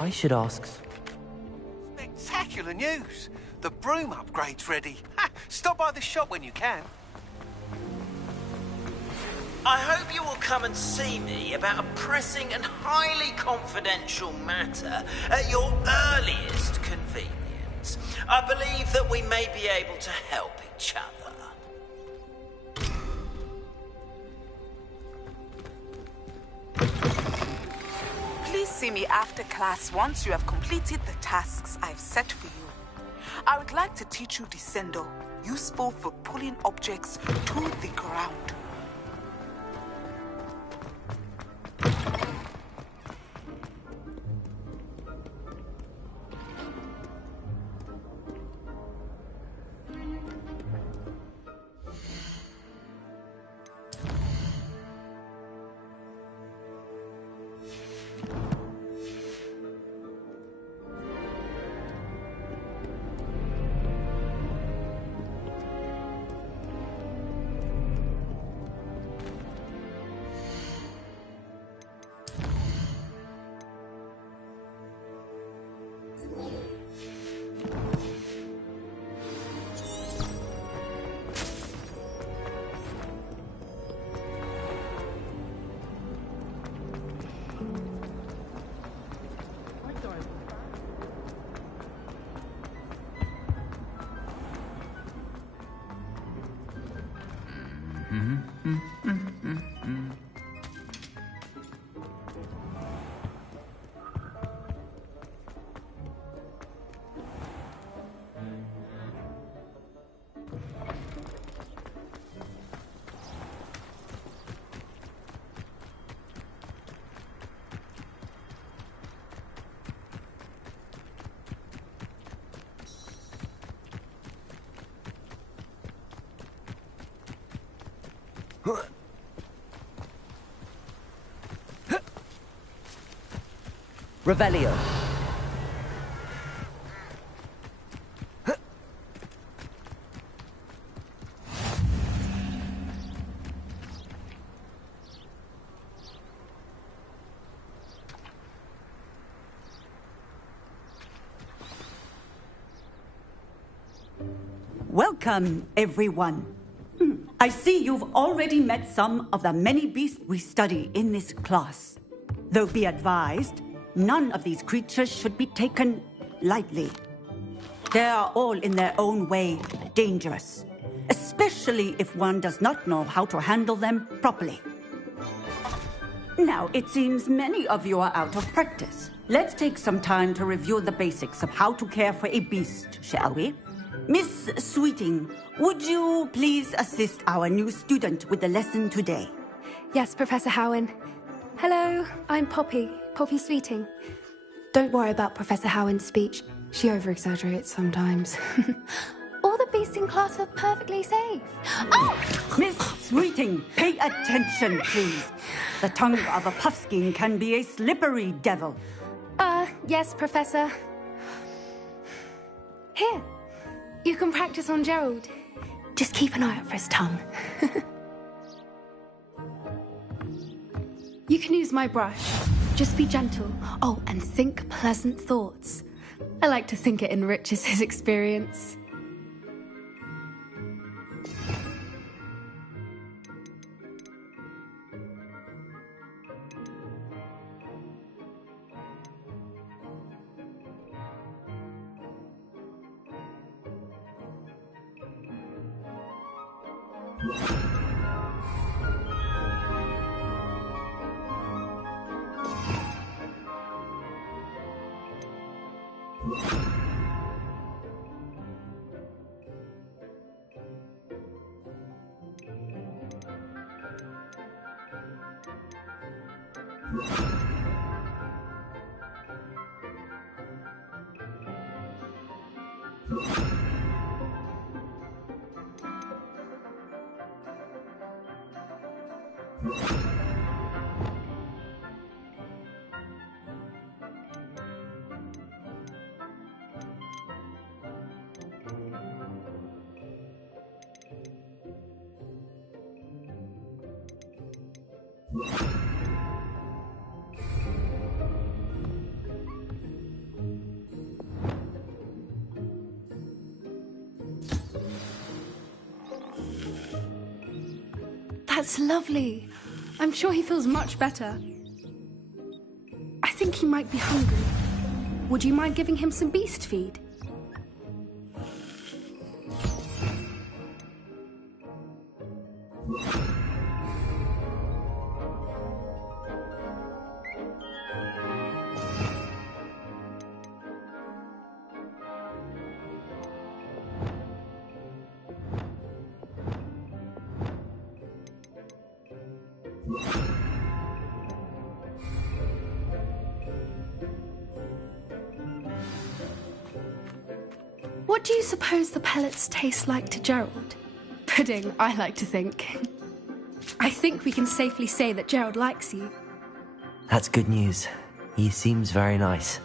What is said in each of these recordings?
I should ask. Spectacular news! The broom upgrade's ready. Ha! Stop by the shop when you can. I hope you will come and see me about a pressing and highly confidential matter at your earliest convenience. I believe that we may be able to help each other. Please see me after class once you have completed the tasks I've set for you. I would like to teach you Descendo, useful for pulling objects to the ground. Revelio. Welcome, everyone. I see you've already met some of the many beasts we study in this class. Though be advised, none of these creatures should be taken lightly. They are all in their own way dangerous, especially if one does not know how to handle them properly. Now, it seems many of you are out of practice. Let's take some time to review the basics of how to care for a beast, shall we? Miss Sweeting, would you please assist our new student with the lesson today? Yes, Professor Howen. Hello, I'm Poppy Sweeting. Don't worry about Professor Howen's speech. She over-exaggerates sometimes. All the beasts in class are perfectly safe. Oh! Miss Sweeting, pay attention, please. The tongue of a puffskein can be a slippery devil. Yes, Professor. Here, you can practice on Gerald. Just keep an eye out for his tongue. You can use my brush. Just be gentle. Oh, and think pleasant thoughts. I like to think it enriches his experience. That's lovely. I'm sure he feels much better. I think he might be hungry. Would you mind giving him some beast feed? What do you suppose the pellets taste like to Gerald? Pudding, I like to think. I think we can safely say that Gerald likes you. That's good news. He seems very nice.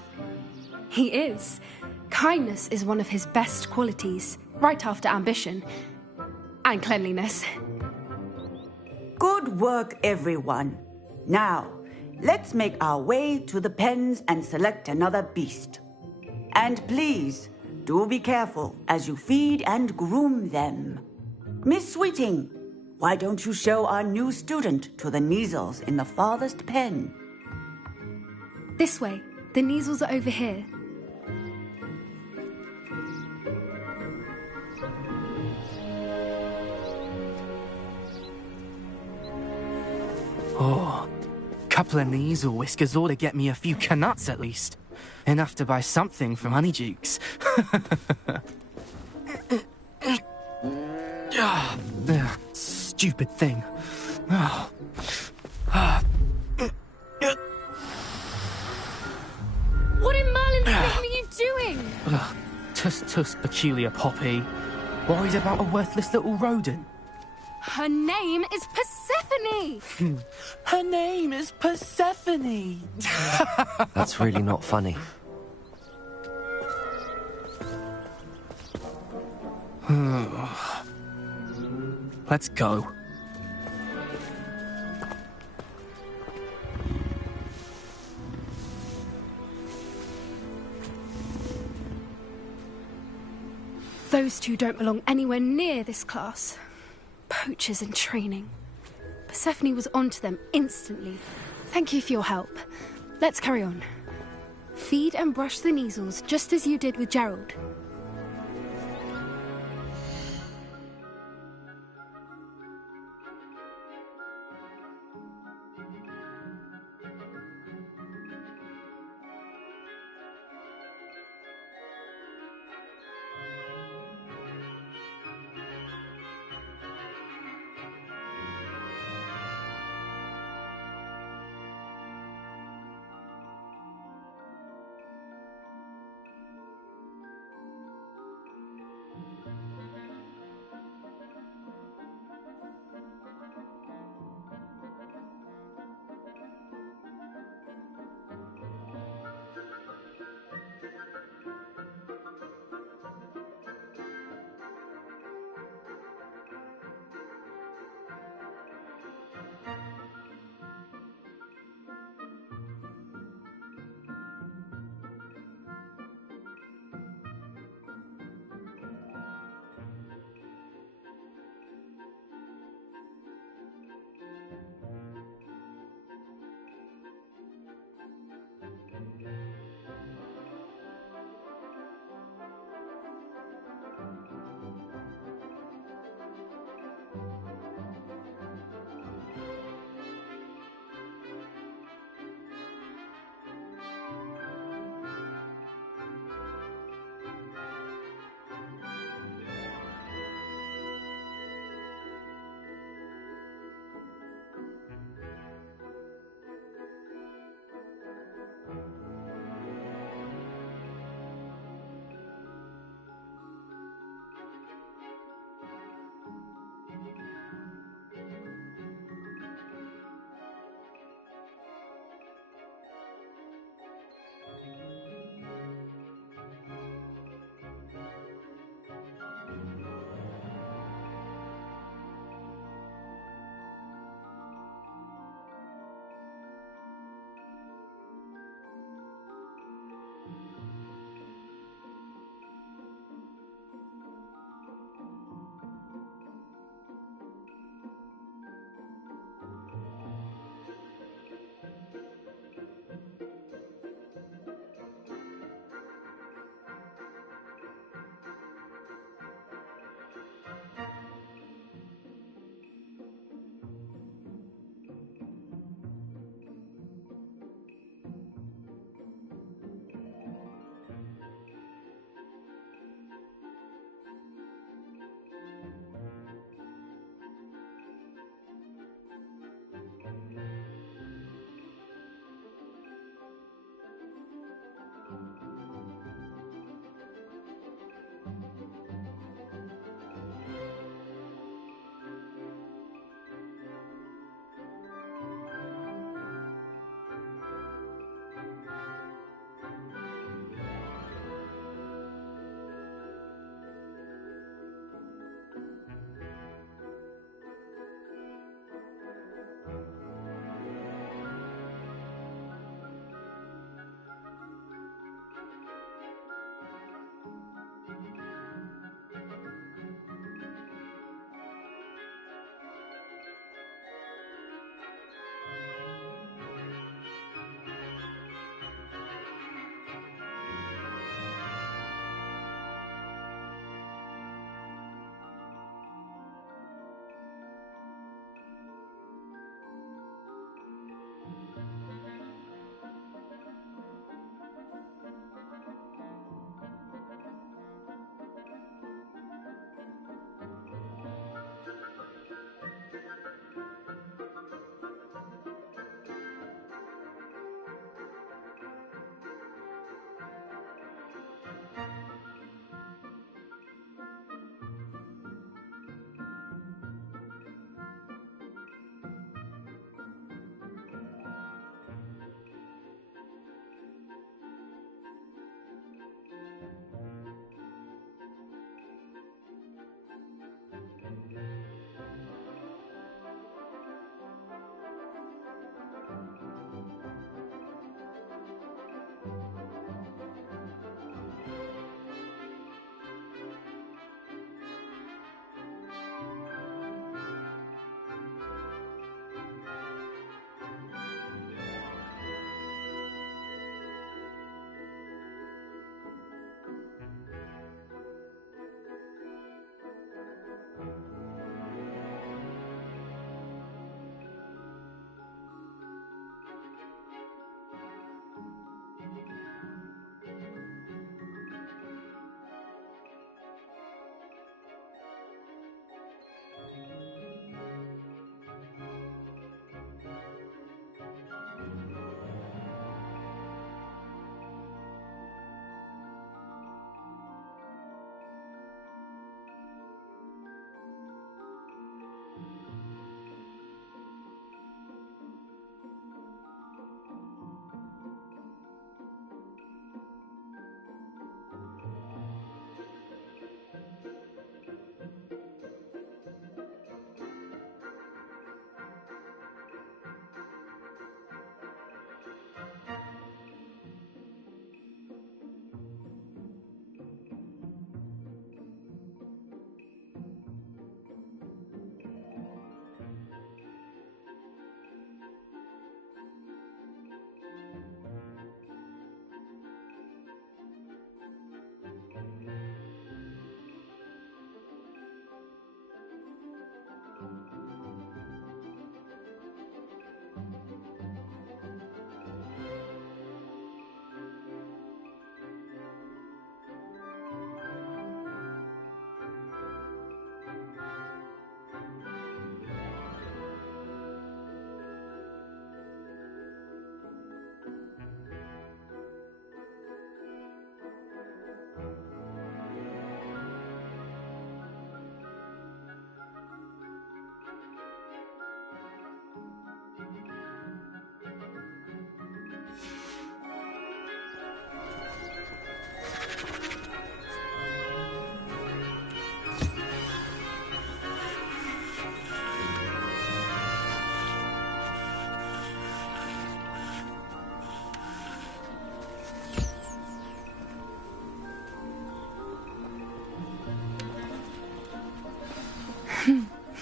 He is. Kindness is one of his best qualities, right after ambition. And cleanliness. Good work, everyone. Now, let's make our way to the pens and select another beast. And please, do be careful as you feed and groom them. Miss Sweeting, why don't you show our new student to the Neasels in the farthest pen? This way. The Neasels are over here. Oh, couple of Neasel whiskers ought to get me a few canuts at least. Enough to buy something from Honeydukes. Stupid thing. Oh. What in Merlin's name are you doing? Tuss, peculiar Poppy. Worried about a worthless little rodent. Her name is Persephone! Her name is Persephone! That's really not funny. Let's go. Those two don't belong anywhere near this class. Poachers in training. Persephone was onto them instantly. Thank you for your help. Let's carry on. Feed and brush the Neasels just as you did with Gerald.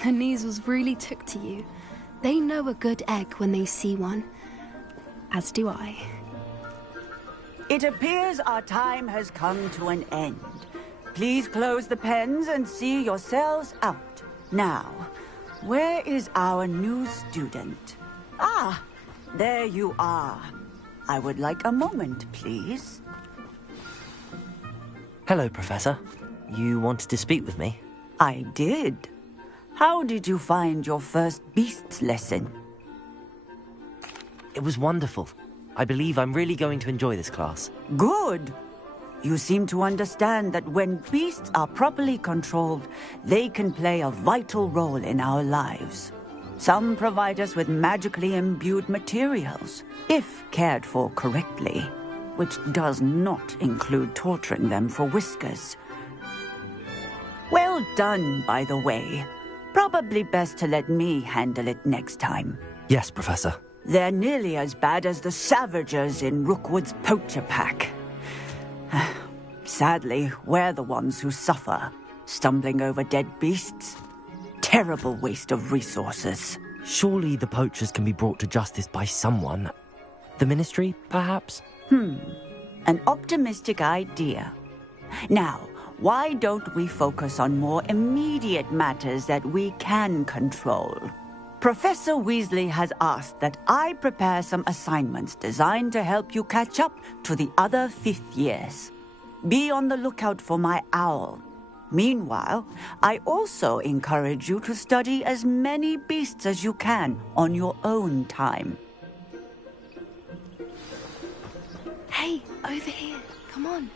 The Neasels really took to you. They know a good egg when they see one. As do I. It appears our time has come to an end. Please close the pens and see yourselves out. Now, where is our new student? Ah, there you are. I would like a moment, please. Hello, Professor. You wanted to speak with me? I did. How did you find your first beasts lesson? It was wonderful. I believe I'm really going to enjoy this class. Good. You seem to understand that when beasts are properly controlled, they can play a vital role in our lives. Some provide us with magically imbued materials, if cared for correctly, which does not include torturing them for whiskers. Well done, by the way. Probably best to let me handle it next time. Yes, Professor. They're nearly as bad as the Savagers in Rookwood's poacher pack. Sadly, we're the ones who suffer, stumbling over dead beasts. Terrible waste of resources. Surely the poachers can be brought to justice by someone. The Ministry, perhaps? An optimistic idea. Now, why don't we focus on more immediate matters that we can control? Professor Weasley has asked that I prepare some assignments designed to help you catch up to the other fifth years. Be on the lookout for my owl. Meanwhile, I also encourage you to study as many beasts as you can on your own time. Hey, over here. Come on.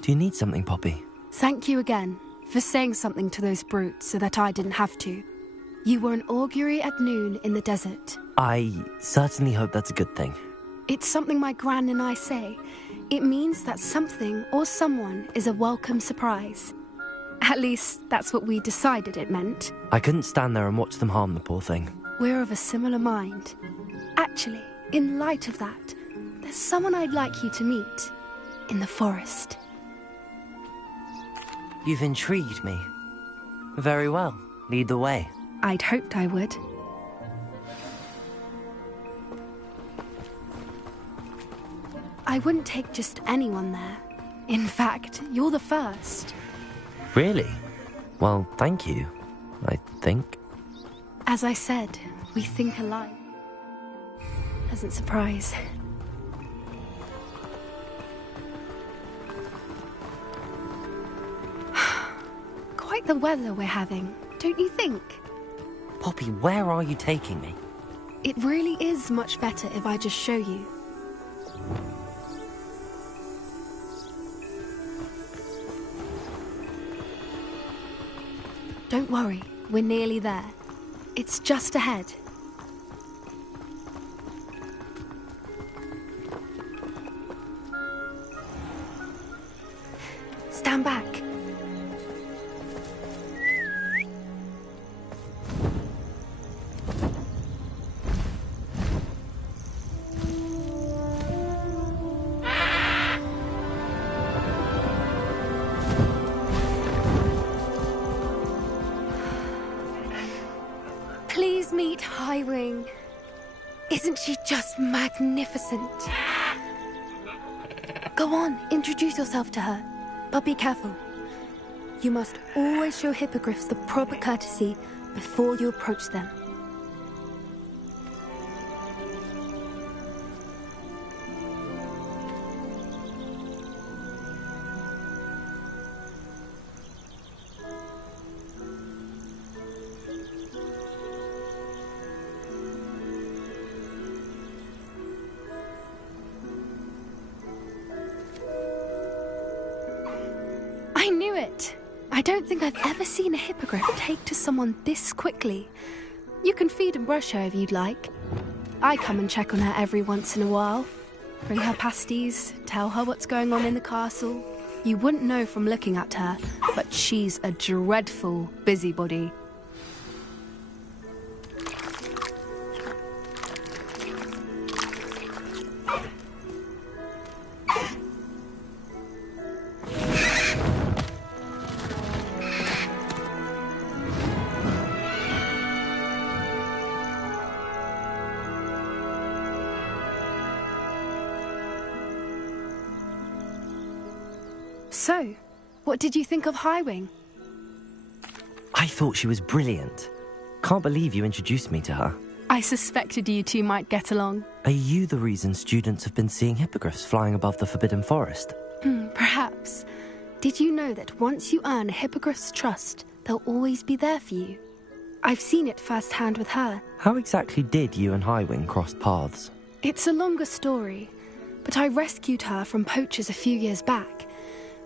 Do you need something, Poppy? Thank you again for saying something to those brutes so that I didn't have to. You were an augury at noon in the desert. I certainly hope that's a good thing. It's something my gran and I say. It means that something or someone is a welcome surprise. At least, that's what we decided it meant. I couldn't stand there and watch them harm the poor thing. We're of a similar mind. Actually, in light of that, there's someone I'd like you to meet. In the forest. You've intrigued me. Very well. Lead the way. I'd hoped I would. I wouldn't take just anyone there. In fact, you're the first. Really? Well, thank you, I think. As I said, we think alike. Pleasant surprise. Quite the weather we're having, don't you think? Poppy, where are you taking me? It really is much better if I just show you. Don't worry, we're nearly there. It's just ahead. Stand back. Please meet Highwing. Isn't she just magnificent? Go on, introduce yourself to her. But be careful. You must always show hippogriffs the proper courtesy before you approach them. I knew it! I don't think I've ever seen a hippogriff take to someone this quickly. You can feed and brush her if you'd like. I come and check on her every once in a while. Bring her pasties, tell her what's going on in the castle. You wouldn't know from looking at her, but she's a dreadful busybody. So, what did you think of Highwing? I thought she was brilliant. Can't believe you introduced me to her. I suspected you two might get along. Are you the reason students have been seeing hippogriffs flying above the Forbidden Forest? Perhaps. Did you know that once you earn a hippogriff's trust, they'll always be there for you? I've seen it firsthand with her. How exactly did you and Highwing cross paths? It's a longer story, but I rescued her from poachers a few years back.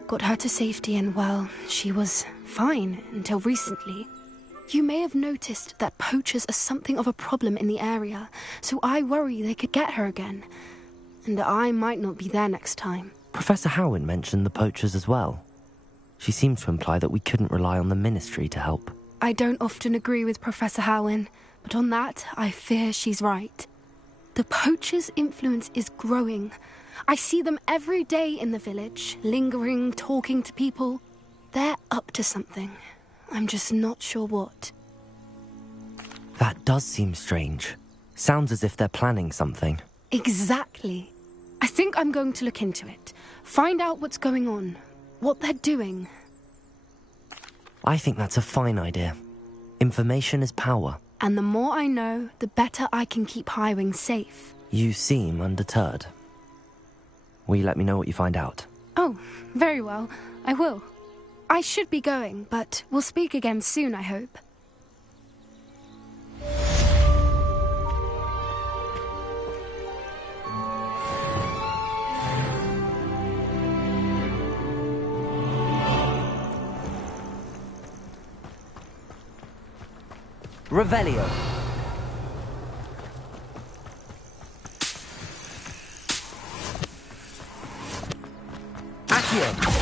Got her to safety and, well, she was fine until recently. You may have noticed that poachers are something of a problem in the area, so I worry they could get her again. And I might not be there next time. Professor Howin mentioned the poachers as well. She seemed to imply that we couldn't rely on the Ministry to help. I don't often agree with Professor Howin, but on that, I fear she's right. The poachers' influence is growing. I see them every day in the village, lingering, talking to people. They're up to something. I'm just not sure what. That does seem strange. Sounds as if they're planning something. Exactly. I think I'm going to look into it. Find out what's going on. What they're doing. I think that's a fine idea. Information is power. And the more I know, the better I can keep Highwing safe. You seem undeterred. Will you let me know what you find out? Oh, very well. I will. I should be going, but we'll speak again soon, I hope. Revelio. Accio.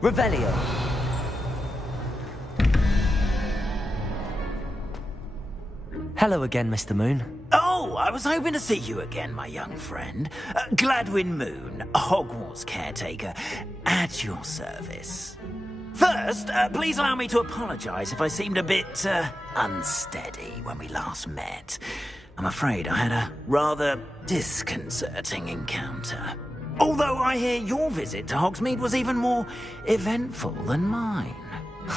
Revelio. Hello again, Mr. Moon. Oh, I was hoping to see you again, my young friend. Gladwin Moon, Hogwarts caretaker, at your service. First, please allow me to apologise if I seemed a bit, unsteady when we last met. I'm afraid I had a rather disconcerting encounter. Although I hear your visit to Hogsmeade was even more eventful than mine.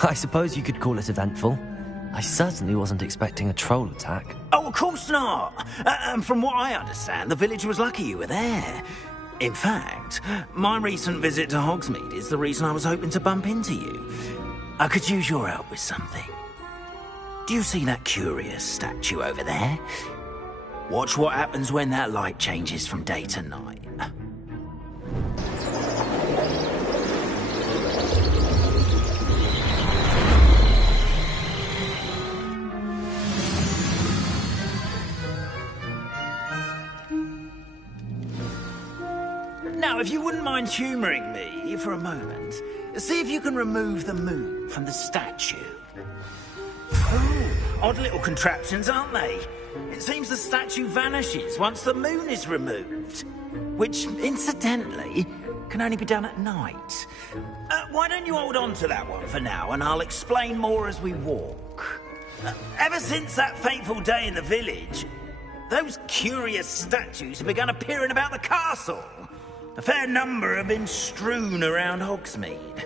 I suppose you could call it eventful. I certainly wasn't expecting a troll attack. Oh, of course not. And from what I understand, the village was lucky you were there. In fact, my recent visit to Hogsmeade is the reason I was hoping to bump into you. I could use your help with something. Do you see that curious statue over there? Watch what happens when that light changes from day to night. Now, if you wouldn't mind humouring me for a moment, see if you can remove the moon from the statue. Oh, odd little contraptions, aren't they? It seems the statue vanishes once the moon is removed. Which, incidentally, can only be done at night. Why don't you hold on to that one for now, and I'll explain more as we walk. Ever since that fateful day in the village, those curious statues have begun appearing about the castle. A fair number have been strewn around Hogsmeade.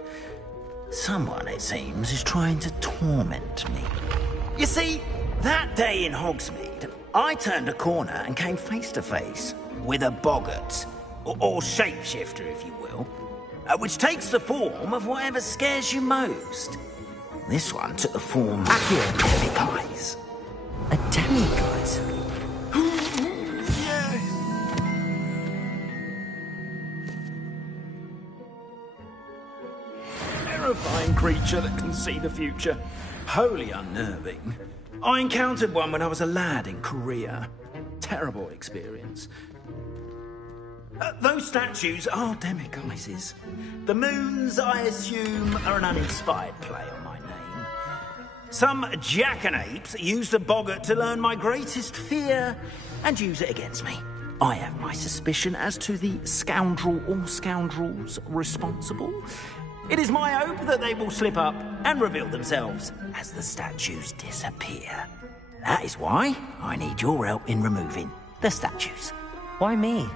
Someone, it seems, is trying to torment me. You see, that day in Hogsmeade, I turned a corner and came face to face with a boggart, or shapeshifter, if you will, which takes the form of whatever scares you most. This one took the form of demiguise. A demiguise? Terrifying creature that can see the future. Wholly unnerving. I encountered one when I was a lad in Korea. Terrible experience. Those statues are demiguises. The moons, I assume, are an uninspired play on my name. Some jackanapes used a boggart to learn my greatest fear and use it against me. I have my suspicion as to the scoundrel or scoundrels responsible. It is my hope that they will slip up and reveal themselves as the statues disappear. That is why I need your help in removing the statues. Why me?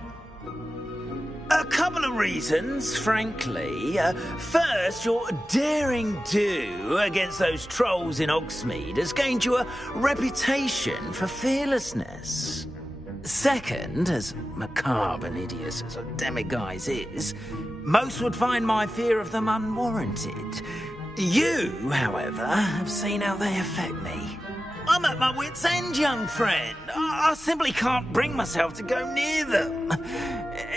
A couple of reasons, frankly. First, your daring do against those trolls in Hogsmeade has gained you a reputation for fearlessness. Second, as macabre and hideous as a demiguise is, most would find my fear of them unwarranted. You, however, have seen how they affect me. I'm at my wit's end, young friend. I simply can't bring myself to go near them.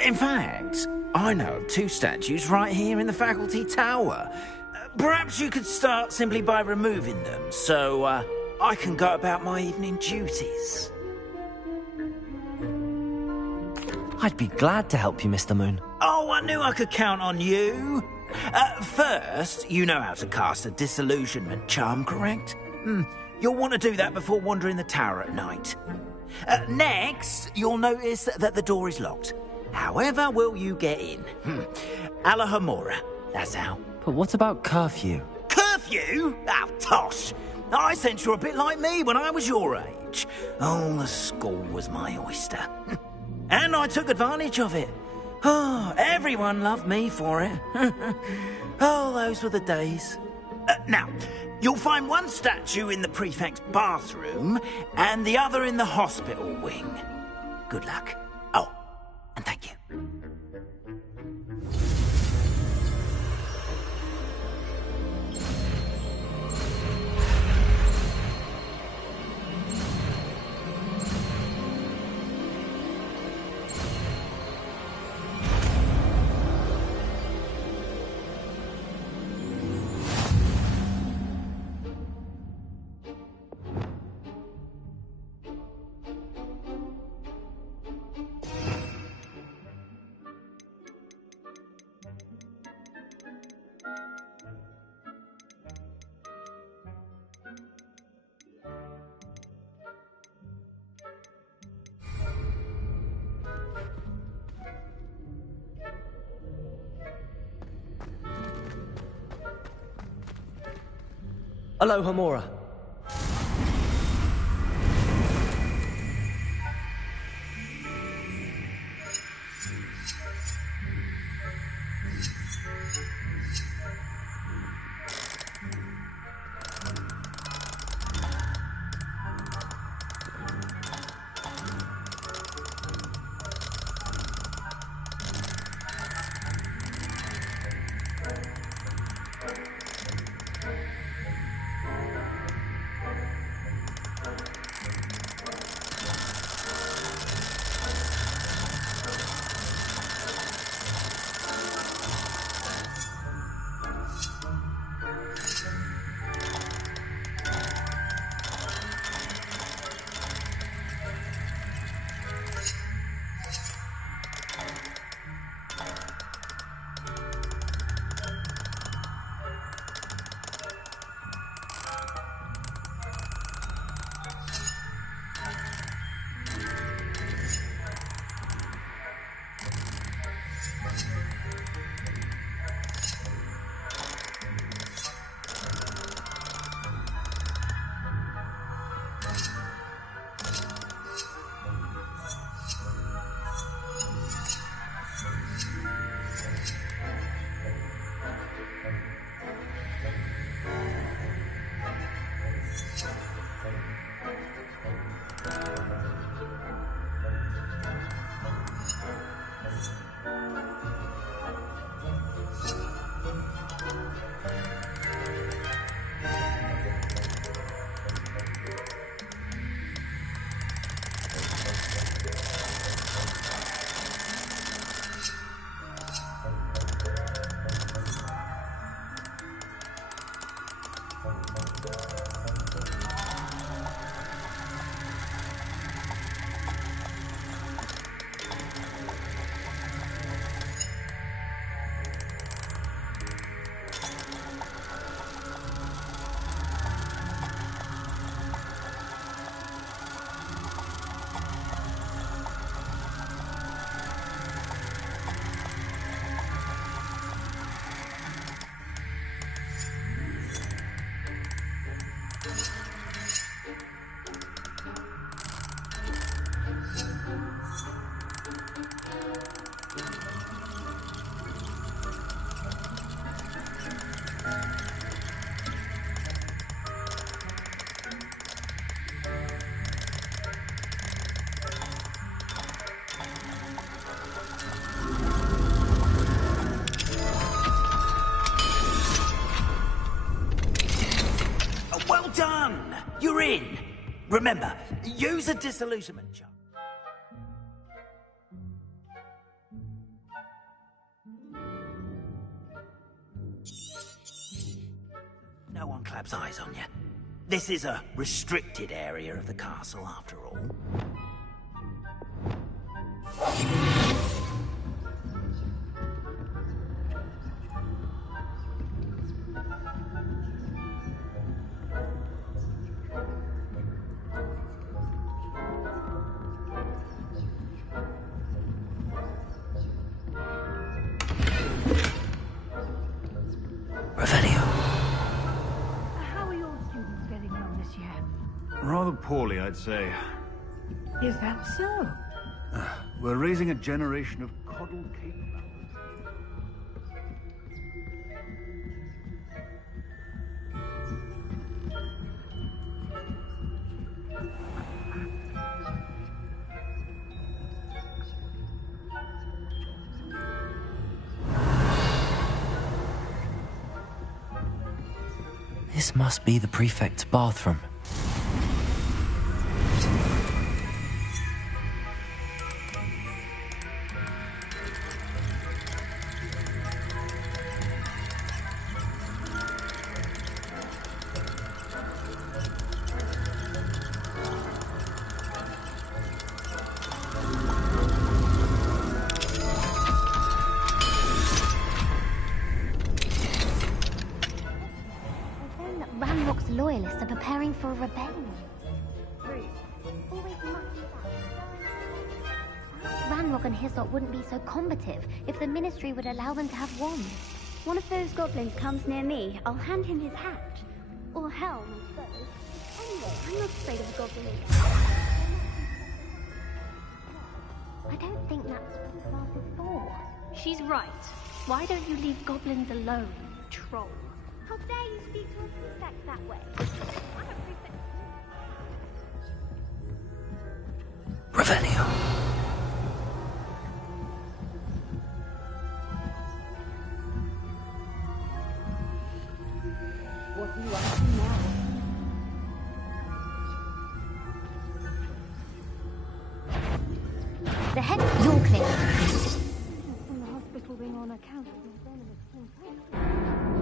In fact, I know of 2 statues right here in the faculty tower. Perhaps you could start simply by removing them, so I can go about my evening duties. I'd be glad to help you, Mr. Moon. Oh, I knew I could count on you. First, you know how to cast a disillusionment charm, correct? You'll want to do that before wandering the tower at night. Next, you'll notice that the door is locked. However will you get in? Alahomora, that's how. But what about curfew? Curfew? Oh, tosh. I sense you're a bit like me when I was your age. Oh, the school was my oyster. And I took advantage of it. Oh, everyone loved me for it. Oh, those were the days. Now, you'll find one statue in the prefect's bathroom and the other in the hospital wing. Good luck. Oh, and thank you. Alohomora. Remember, use a disillusionment charm. No one claps eyes on you. This is a restricted area of the castle, after all. How are your students getting on this year? Rather poorly, I'd say. Is that so? We're raising a generation of coddled cake batters. This must be the prefect's bathroom. Ranrock's loyalists are preparing for a rebellion. Ranrock and Hyssop wouldn't be so combative if the Ministry would allow them to have wands. One of those goblins comes near me, I'll hand him his hat. Or helm, I suppose. Anyway, I'm not afraid of a goblin either. I don't think that's what class is for. She's right. Why don't you leave goblins alone, troll? How dare you speak to a prefect that way? I'm a prefect. Revelio. What do you want to do now? The head, you're clear. From the hospital being on account of my venomous infection.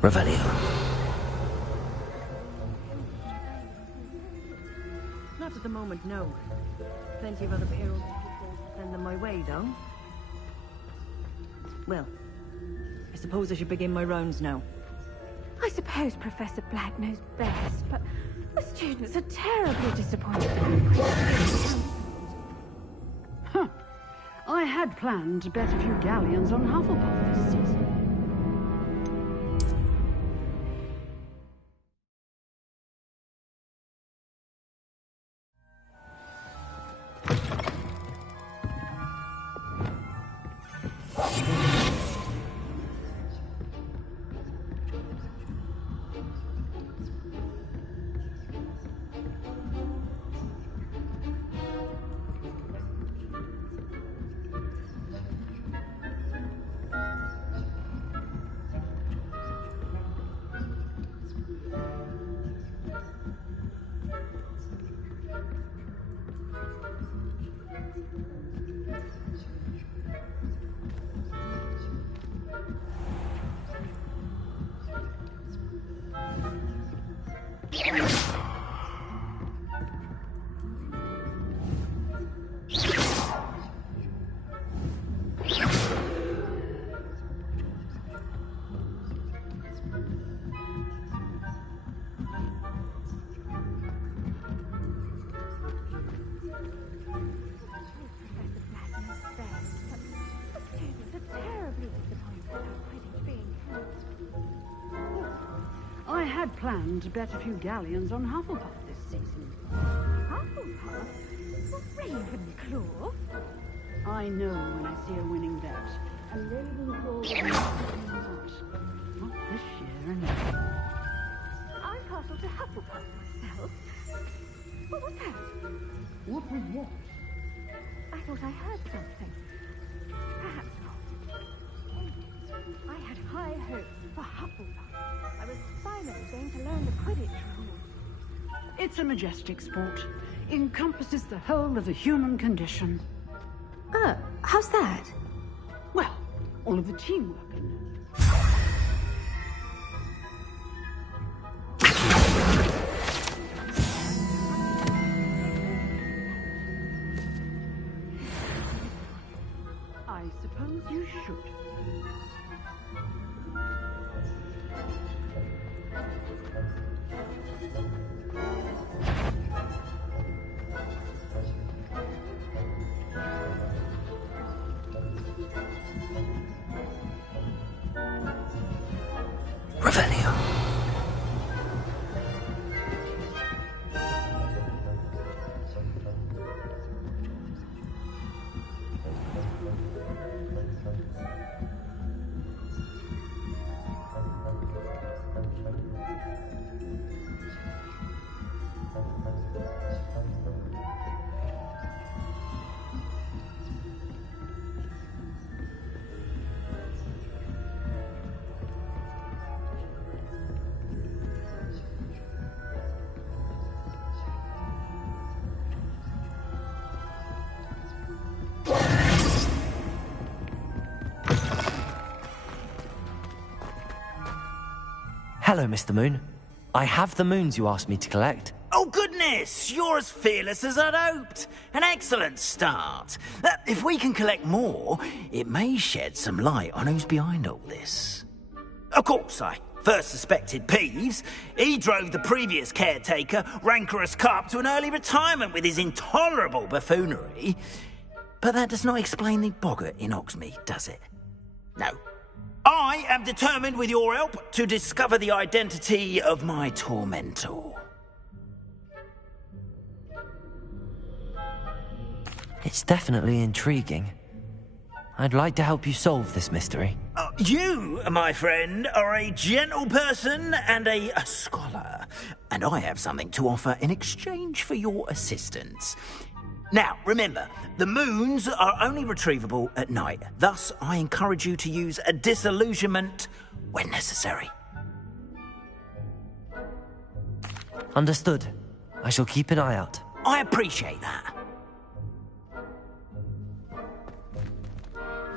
Revelio. Not at the moment, no. Plenty of other payrolls to send them my way, though. Well, I suppose I should begin my rounds now. I suppose Professor Black knows best, but the students are terribly disappointed in Huh. I had planned to bet a few galleons on Hufflepuff this season. I had planned to bet a few galleons on Hufflepuff this season. Hufflepuff? Ravenclaw? I know when I see a winning bet. And Ravenclaw will not this year, anyway. I'm partial to Hufflepuff myself. What was that? What was what? I thought I heard something. Perhaps not. I had high hopes for Hufflepuff. I was finally going to learn the Quidditch rules. It's a majestic sport. Encompasses the whole of the human condition. How's that? Well, all of the teamwork and I suppose you should. Revelio. Hello, Mr. Moon. I have the moons you asked me to collect. Oh, goodness! You're as fearless as I'd hoped. An excellent start. If we can collect more, it may shed some light on who's behind all this. Of course, I first suspected Peeves. He drove the previous caretaker, Rancorous Cup, to an early retirement with his intolerable buffoonery. But that does not explain the boggart in Hogsmeade, does it? No. I am determined, with your help, to discover the identity of my tormentor. It's definitely intriguing. I'd like to help you solve this mystery. You, my friend, are a gentle person and a scholar, and I have something to offer in exchange for your assistance. Now, remember, the moons are only retrievable at night. Thus, I encourage you to use a disillusionment when necessary. Understood. I shall keep an eye out. I appreciate that.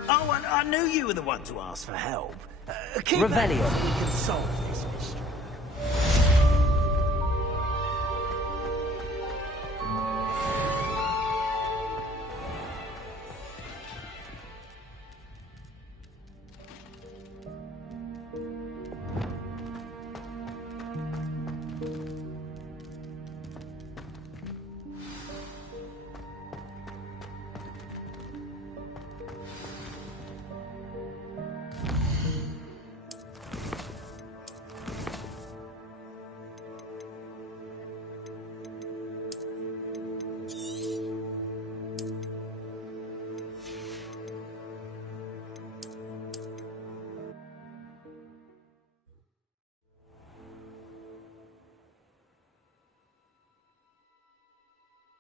Oh, and I knew you were the one to ask for help. Keep Revelio. that so we can solve